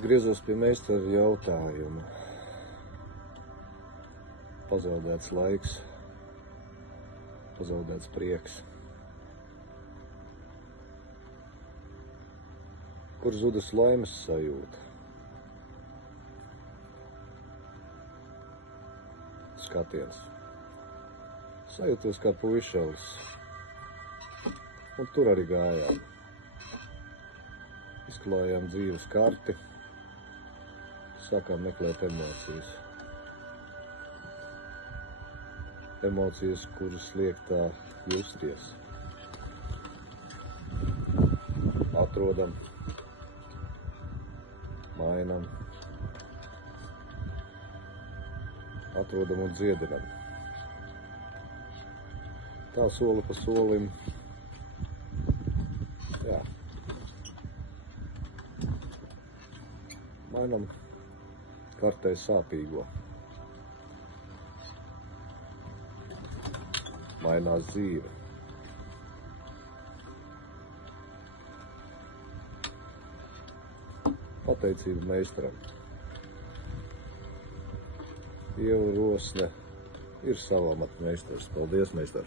Griezos pie meistara jautājuma. Pazaudēts laiks, pazaudēts prieks. Kur zudus laimes sajūta? Skatiens. Sajūtos kā puišelis. Un tur arī gājām. Izklājām dzīves karti. Sākām meklēt emocijas. Emocijas, kuras liek tā justies. Atrodam. Mainam. Atrodam un dziedinam. Tā soli pa solim. Jā. Mainam kartē sāpīgo. Mainās dzīve. Pateicība meistaram. Ieva Rosne ir savamata meistars. Paldies, meistar!